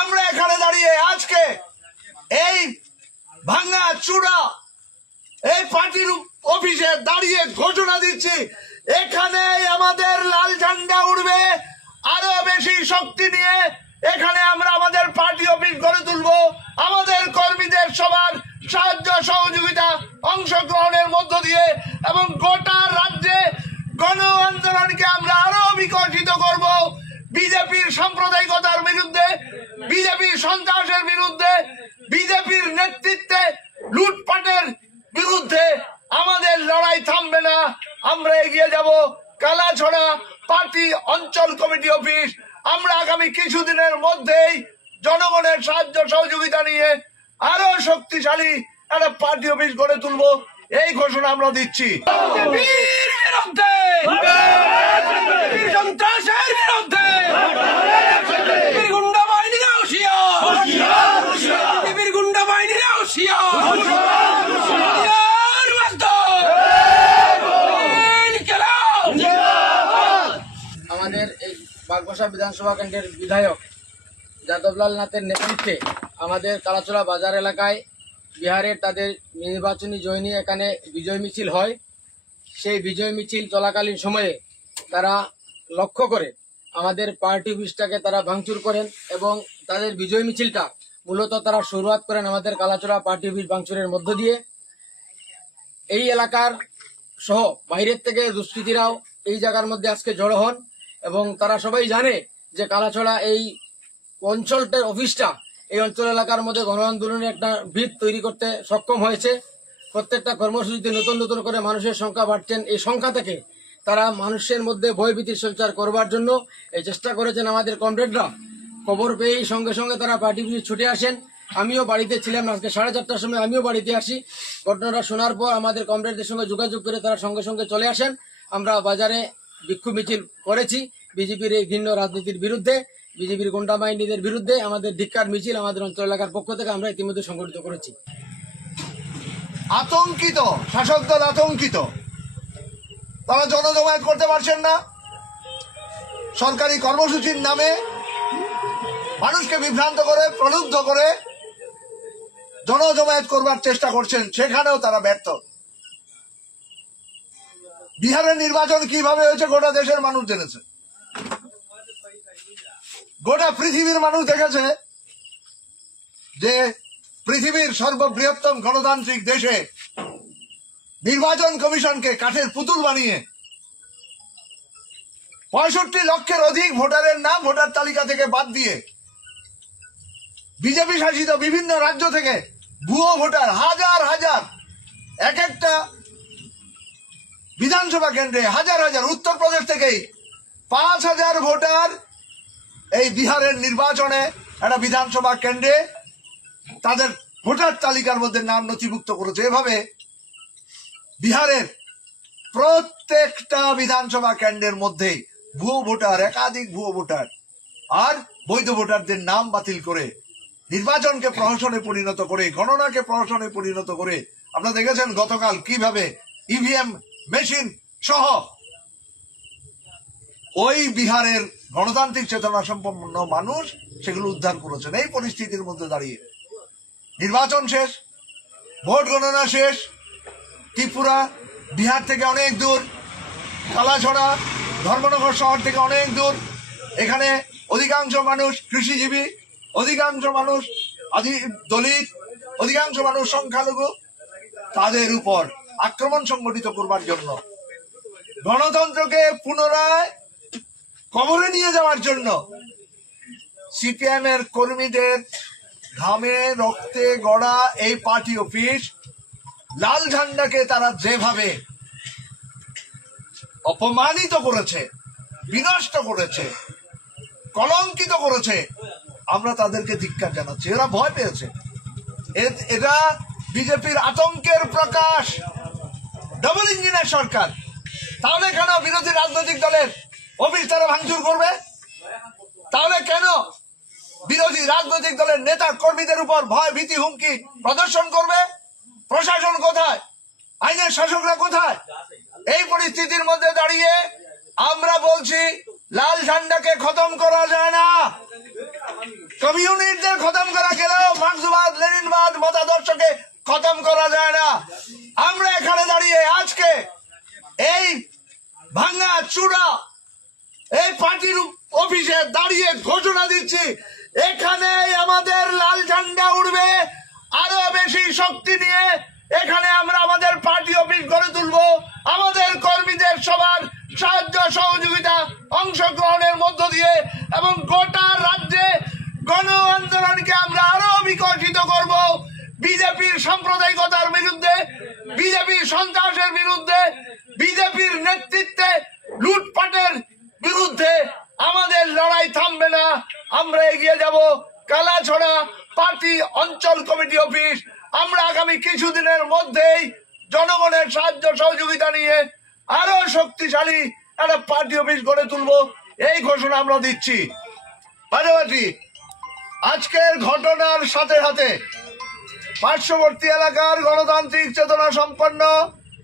আমরা এখানে দাঁড়িয়ে আজকে এই ভাঙা চূড়া এই পার্টির অফিসে দাঁড়িয়ে ঘোষণা দিচ্ছি, এখানে আমাদের লাল ঝান্ডা উড়বে আরো বেশি শক্তি নিয়ে। এখানে আমরা আমাদের পার্টি অফিস গড়ে তুলবো, আমাদের কর্মীদের সবার সাহায্য সহযোগিতা অংশগ্রহণের মধ্য দিয়ে, এবং গোটা রাজ্যে গণ আন্দোলনকে আমরা আরো বিকশিত করব। বিজেপির সাম্প্রদায়িকতার বিরুদ্ধে, বিজেপির সন্ত্রাসের বিরুদ্ধে, বিজেপির নেতৃত্বে লুটপাটের বিরুদ্ধে আমাদের লড়াই থামবে না। আমরা এগিয়ে যাব। কালাছড়া পার্টি অঞ্চল কমিটি অফিস আমরা আগামী কিছুদিনের মধ্যেই জনগণের সাহায্য সহযোগিতা নিয়ে আরো শক্তিশালী একটা পার্টি অফিস গড়ে তুলবো, এই ঘোষণা আমরা দিচ্ছি। আমাদের এই বাগবাসা বিধানসভা কেন্দ্রের বিধায়ক যাদবলাল নাথের নেতৃত্বে আমাদের কালাচড়া বাজার এলাকায় বিহারের তাদের নির্বাচনী জয় নিয়ে এখানে বিজয় মিছিল হয়। সেই বিজয় মিছিল চলাকালীন সময়ে তারা লক্ষ্য করে আমাদের পার্টি অফিসটাকে তারা ভাঙচুর করেন, এবং তাদের বিজয় মিছিলটা মূলত তারা শুরুয়াত করেন আমাদের কালাচড়া পার্টি অফিস ভাঙচুরের মধ্য দিয়ে। এই এলাকার সহ বাইরের থেকে দুষ্কৃতীরাও এই জায়গার মধ্যে আজকে জড়ো হন, এবং তারা সবাই জানে যে কালাছড়া এই অঞ্চলটার অফিসটা এই অঞ্চল এলাকার মধ্যে গণ আন্দোলনের একটা ভিত তৈরি করতে সক্ষম হয়েছে। প্রত্যেকটা কর্মসূচিতে নতুন নতুন করে মানুষের সংখ্যা বাড়ছেন। এই সংখ্যা থেকে তারা মানুষের মধ্যে ভয়ভীতির সঞ্চার করবার জন্য এই চেষ্টা করেছেন আমাদের কমরেডরা। খবর পেয়ে সঙ্গে সঙ্গে তারা পার্টি অফিসে ছুটে আসেন। আমিও বাড়িতে ছিলাম, আজকে 4:30টার সময় আমিও বাড়িতে আসি। ঘটনাটা শোনার পর আমাদের কমরেডদের সঙ্গে যোগাযোগ করে তারা সঙ্গে সঙ্গে চলে আসেন। আমরা বাজারে বিক্ষোভ মিছিল করেছি বিজেপির এই ঘৃণ্য রাজনীতির বিরুদ্ধে, বিজেপির গুন্ডা বাহিনীদের বিরুদ্ধে। আমাদের ধিক্কার মিছিল আমাদের অঞ্চল এলাকার পক্ষ থেকে আমরা ইতিমধ্যে সংগঠিত করেছি। আতঙ্কিত শাসক দল, আতঙ্কিত, তারা জনজমায়েত করতে পারছেন না। সরকারি কর্মসূচির নামে মানুষকে বিভ্রান্ত করে, প্রলুব্ধ করে জনজমায়েত করবার চেষ্টা করছেন, সেখানেও তারা ব্যর্থ। বিহারের নির্বাচন কিভাবে হয়েছে গোটা দেশের মানুষ জেনেছে, গোটা পৃথিবীর মানুষ দেখেছে যে পৃথিবীর সর্ববৃহত্তম গণতান্ত্রিক দেশে নির্বাচন কমিশনকে কাঠের পুতুল বানিয়ে 65 লক্ষের অধিক ভোটারের নাম ভোটার তালিকা থেকে বাদ দিয়ে বিজেপি শাসিত বিভিন্ন রাজ্য থেকে ভুয়ো ভোটার হাজার হাজার, এক একটা বিধানসভা কেন্দ্রে হাজার হাজার, উত্তরপ্রদেশ থেকেই 5000 ভোটার এই বিহারের নির্বাচনে একটা বিধানসভা কেন্দ্রে তাদের ভোটার তালিকার মধ্যে নাম নথিভুক্ত করেছে। এভাবে বিহারের প্রত্যেকটা বিধানসভা কেন্দ্রের মধ্যে ভুয়ো ভোটার, একাধিক ভুয়ো ভোটার আর বৈধ ভোটারদের নাম বাতিল করে নির্বাচনকে প্রহসনে পরিণত করে, গণনাকে প্রহসনে পরিণত করে, আপনারা দেখেছেন গতকাল কিভাবে ইভিএম মেশিন সহ ওই বিহারের গণতান্ত্রিক চেতনা সম্পন্ন মানুষ সেগুলো উদ্ধার করেছেন। এই পরিস্থিতির মধ্যে দাঁড়িয়ে নির্বাচন শেষ, ভোট গণনা শেষ, ত্রিপুরা বিহার থেকে অনেক দূর, কালাছড়া ধর্মনগর শহর থেকে অনেক দূর, এখানে অধিকাংশ মানুষ কৃষিজীবী, অধিকাংশ মানুষ দলিত, অধিকাংশ মানুষ সংখ্যালঘু। তাদের উপর আক্রমণ সংগঠিত করবার জন্য, গণতন্ত্রকে পুনরায় কবরে নিয়ে যাওয়ার জন্য সিপিএম এর কর্মীদের ঘামে রক্তে গড়া এই পার্টি অফিস, লাল ঝান্ডাকে তারা যেভাবে অপমানিত করেছে, বিনষ্ট করেছে, কলঙ্কিত করেছে, আমরা তাদেরকে ধিক্কার জানাচ্ছি। এরা ভয় পেয়েছে, এরা বিজেপির আতঙ্কের প্রকাশ। ডবল ইঞ্জিনের সরকার, তাহলে কেন বিরোধী রাজনৈতিক দলের অফিস তারা ভাঙচুর করবে? তাহলে কেন বিরোধী রাজনৈতিক দলের নেতা কর্মীদের উপর ভয় ভীতি হুমকি প্রদর্শন করবে? প্রশাসন কোথায়? আইনের শাসকরা কোথায়? এই পরিস্থিতির মধ্যে দাঁড়িয়ে আমরা বলছি লাল ঝান্ডাকে খতম করা যায় না। কমিউনিস্টদের খতম করা গেলেও মার্ক্সবাদ লেনিনবাদ মতাদর্শকে খতম করা যায় না। আমরা এখানে দাঁড়িয়ে আজকে এই ভাঙা চূড়া এই পার্টির অফিসে দাঁড়িয়ে ঘোষণা দিচ্ছি, এখানে আমাদের লাল ঝান্ডা উড়বে আরো বেশি শক্তি নিয়ে। এখানে আমরা আমাদের পার্টি অফিস গড়ে তুলবো, আমাদের কর্মীদের সবার সাহায্য সহযোগিতা অংশগ্রহণের মধ্য দিয়ে, এবং গোটা রাজ্যে গণ আন্দোলনকে আমরা আরো বিকশিত করব। বিজেপির সাম্প্রদায়িকতার বিরুদ্ধে, বিজেপির সন্ত্রাসের বিরুদ্ধে, বিজেপির নেতৃত্বে লুটপাটের বিরুদ্ধে আমাদের লড়াই থামবে না। আমরা এগিয়ে যাব। কালাছড়া পার্টি অঞ্চল কমিটি অফিস আমরা আগামী কিছুদিনের মধ্যেই জনগণের সাহায্য সহযোগিতা নিয়ে আরো শক্তিশালী একটা পার্টি অফিস গড়ে তুলবো, এই ঘোষণা আমরা দিচ্ছি। পাশাপাশি আজকের ঘটনার সাথে সাথে পার্শ্ববর্তী এলাকার গণতান্ত্রিক চেতনা সম্পন্ন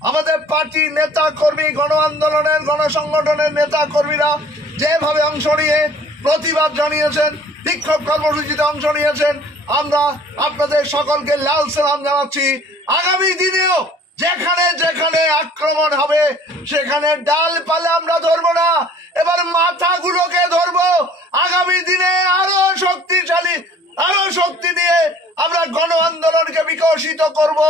আমাদের পার্টি নেতা কর্মী, গণ আন্দোলনের গণসংগঠনের নেতা কর্মীরা যেভাবে অংশ নিয়ে প্রতিবাদ জানিয়েছেন, বিক্ষোভ কর্মসূচিতে অংশ নিয়েছেন, আমরা আপনাদের সকলকে লাল সালাম জানাচ্ছি। আগামী দিনেও যেখানে যেখানে আক্রমণ হবে সেখানে ডালপালা আমরা ধরবো না, এবার মাথাগুলোকে ধরবো। আগামী দিনে আরো শক্তিশালী, আরো শক্তি নিয়ে আমরা গণ আন্দোলনকে বিকশিত করবো।